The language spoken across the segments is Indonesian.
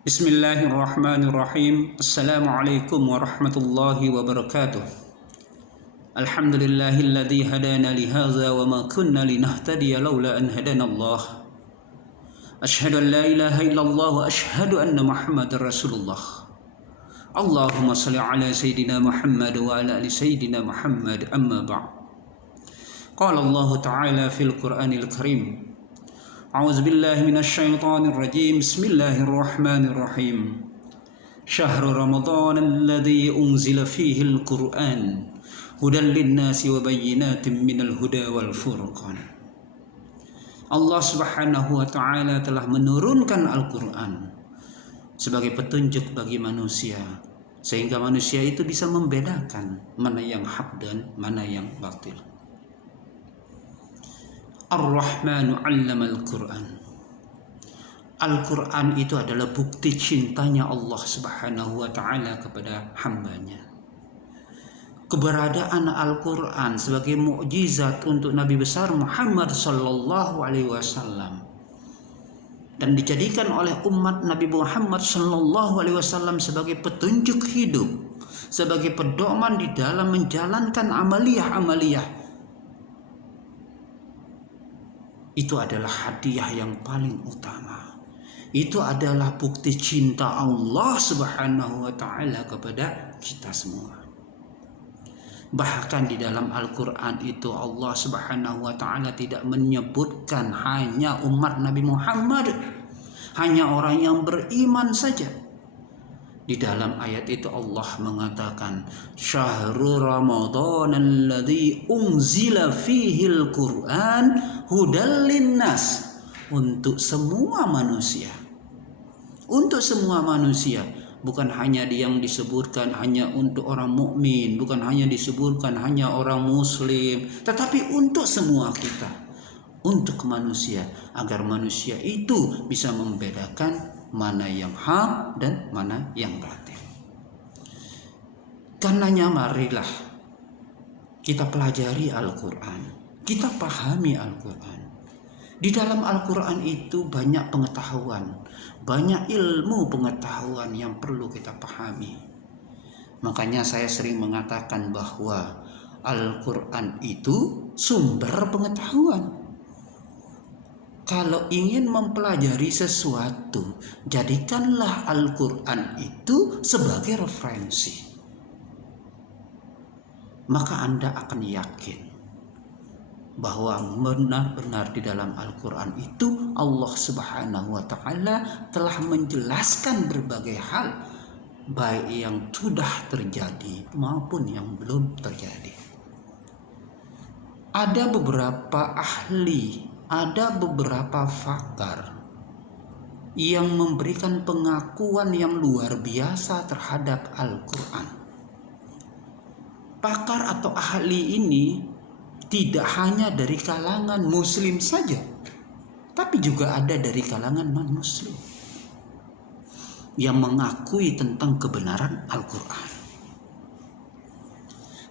Bismillahirrahmanirrahim. Assalamualaikum warahmatullahi wabarakatuh. Alhamdulillahilladzi hadana li hadza wa ma kunna linahtadiya laula an hadana Allah. Asyhadu an la ilaha illallah wa asyhadu anna Muhammadar Rasulullah. Allahumma shalli ala sayidina Muhammad wa ala ali sayidina Muhammad, amma ba'd. Qala Allah Ta'ala fil Qur'anil Karim. A'udzu billahi minasyaitonir rajim. Bismillahirrahmanirrahim. Syahrul Ramadan alladzi unzila fihi al-Qur'an hudan lin-nasi wa bayyinatin minal huda wal furqan. Allah Subhanahu wa taala telah menurunkan Al-Qur'an sebagai petunjuk bagi manusia, sehingga manusia itu bisa membedakan mana yang hak dan mana yang batil. Ar-Rahmanu 'allamal Qur'an. Al-Quran itu adalah bukti cintanya Allah Subhanahu wa ta'ala kepada hambanya. Keberadaan Al-Quran sebagai mukjizat untuk Nabi besar Muhammad sallallahu alaihi wasallam dan dijadikan oleh umat Nabi Muhammad sallallahu alaihi wasallam sebagai petunjuk hidup, sebagai pedoman di dalam menjalankan amaliyah-amaliyah. Itu adalah hadiah yang paling utama. Itu adalah bukti cinta Allah Subhanahu wa ta'ala kepada kita semua. Bahkan di dalam Al-Quran itu Allah Subhanahu wa ta'ala tidak menyebutkan hanya umat Nabi Muhammad, hanya orang yang beriman saja. Di dalam ayat itu Allah mengatakan, Syahrul Ramadan alladzi unzila fihi al-Qur'an hudal linnas, untuk semua manusia. Untuk semua manusia, bukan hanya yang disebutkan hanya untuk orang mukmin, bukan hanya disebutkan hanya orang muslim, tetapi untuk semua kita, untuk manusia, agar manusia itu bisa membedakan mana yang hak dan mana yang batil. Karenanya marilah kita pelajari Al-Quran, kita pahami Al-Quran. Di dalam Al-Quran itu banyak pengetahuan, banyak ilmu pengetahuan yang perlu kita pahami. Makanya saya sering mengatakan bahwa Al-Quran itu sumber pengetahuan. Kalau ingin mempelajari sesuatu, jadikanlah Al-Quran itu sebagai referensi. Maka Anda akan yakin bahwa benar-benar di dalam Al-Quran itu Allah Subhanahu wa ta'ala telah menjelaskan berbagai hal, baik yang sudah terjadi maupun yang belum terjadi. Ada beberapa ahli, ada beberapa pakar yang memberikan pengakuan yang luar biasa terhadap Al-Quran. Pakar atau ahli ini tidak hanya dari kalangan muslim saja, tapi juga ada dari kalangan non-muslim yang mengakui tentang kebenaran Al-Quran.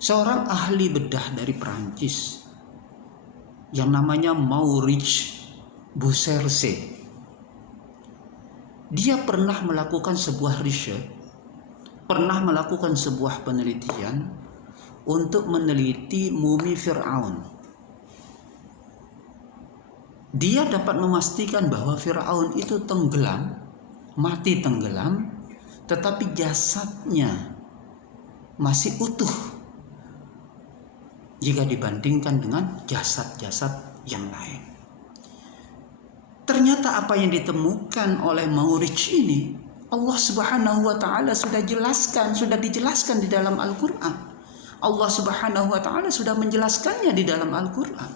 Seorang ahli bedah dari Perancis yang namanya Maurice Bucerse, dia pernah melakukan sebuah riset, pernah melakukan sebuah penelitian untuk meneliti mumi Fir'aun. Dia dapat memastikan bahwa Fir'aun itu tenggelam, mati tenggelam, tetapi jasadnya masih utuh jika dibandingkan dengan jasad-jasad yang lain. Ternyata apa yang ditemukan oleh Maurice ini, Allah Subhanahu wa ta'ala sudah dijelaskan di dalam Al-Quran. Allah Subhanahu wa ta'ala sudah menjelaskannya di dalam Al-Quran.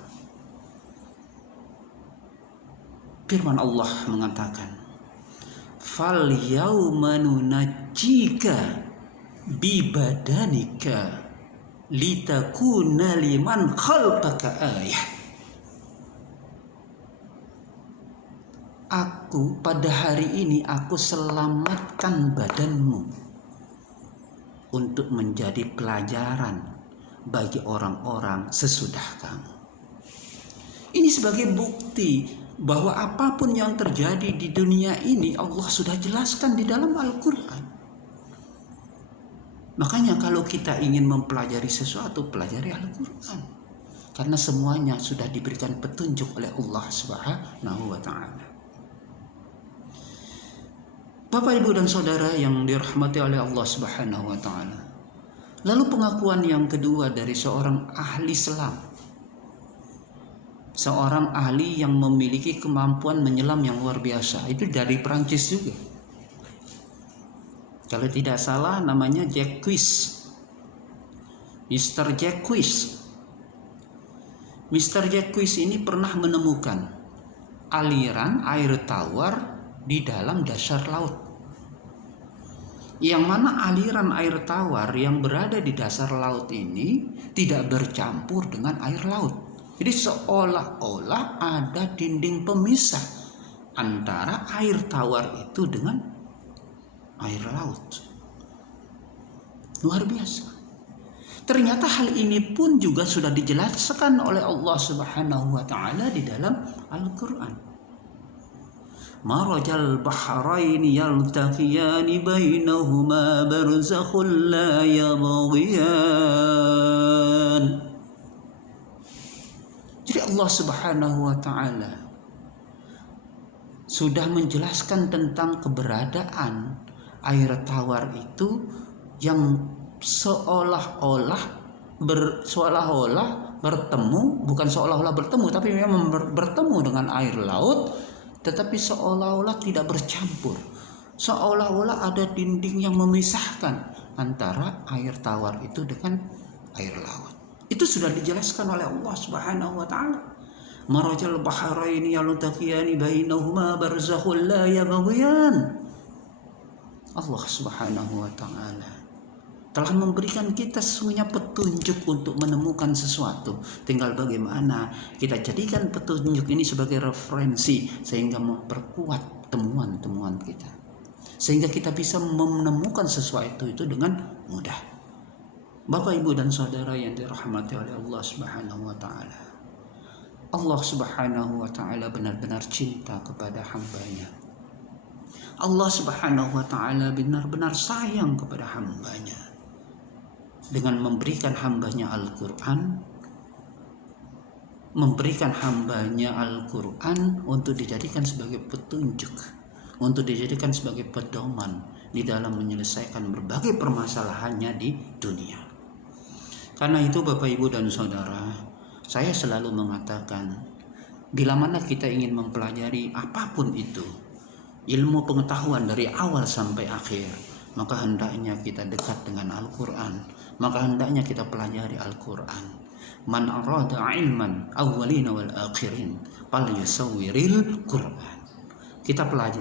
Firman Allah mengatakan, Fal yawma nunajjika bibadanika litakuna liman khalfaka ayah. Pada hari ini aku selamatkan badanmu untuk menjadi pelajaran bagi orang-orang sesudah kamu. Ini sebagai bukti bahwa apapun yang terjadi di dunia ini Allah sudah jelaskan di dalam Al-Quran. Makanya kalau kita ingin mempelajari sesuatu, pelajari Al-Quran, karena semuanya sudah diberikan petunjuk oleh Allah Subhanahu wa ta'ala. Bapak, Ibu, dan Saudara yang dirahmati oleh Allah Subhanahu wa ta'ala. Lalu pengakuan yang kedua dari seorang ahli selam, seorang ahli yang memiliki kemampuan menyelam yang luar biasa, itu dari Perancis juga. Kalau tidak salah namanya Jacques, Mr. Jacques. Mr. Jacques ini pernah menemukan aliran air tawar di dalam dasar laut, yang mana aliran air tawar yang berada di dasar laut ini tidak bercampur dengan air laut. Jadi seolah-olah ada dinding pemisah antara air tawar itu dengan air laut. Luar biasa. Ternyata hal ini pun juga sudah dijelaskan oleh Allah Subhanahu wa ta'ala di dalam Al-Quran. Marajal bahraini yaltaqiyani bainahuma barzakhun la yabghiyan. Jadi Allah Subhanahu wa ta'ala sudah menjelaskan tentang keberadaan air tawar itu yang seolah-olah bertemu, bukan seolah-olah bertemu, tapi memang bertemu dengan air laut, tetapi seolah-olah tidak bercampur, seolah-olah ada dinding yang memisahkan antara air tawar itu dengan air laut. Itu sudah dijelaskan oleh Allah Subhanahu wa ta'ala. Marajal bahraini yaltaqiyani bainahuma barzakhun la yabghiyan. Allah Subhanahu wa ta'ala telah memberikan kita sesungguhnya petunjuk untuk menemukan sesuatu. Tinggal bagaimana kita jadikan petunjuk ini sebagai referensi sehingga memperkuat temuan-temuan kita, sehingga kita bisa menemukan sesuatu itu dengan mudah. Bapak, Ibu, dan Saudara yang dirahmati oleh Allah Subhanahu wa ta'ala, Allah Subhanahu wa ta'ala benar-benar cinta kepada hambanya. Allah Subhanahu wa ta'ala benar-benar sayang kepada hambanya dengan memberikan hambanya Al-Quran, memberikan hambanya Al-Quran untuk dijadikan sebagai petunjuk, untuk dijadikan sebagai pedoman di dalam menyelesaikan berbagai permasalahannya di dunia. Karena itu Bapak, Ibu, dan Saudara, saya selalu mengatakan, bila mana kita ingin mempelajari apapun itu, ilmu pengetahuan dari awal sampai akhir, maka hendaknya kita dekat dengan Al-Quran, maka hendaknya kita pelajari Al-Quran. Man arada ilman awwalina wal akhirin fal yusawwiril Quran. Kita pelajari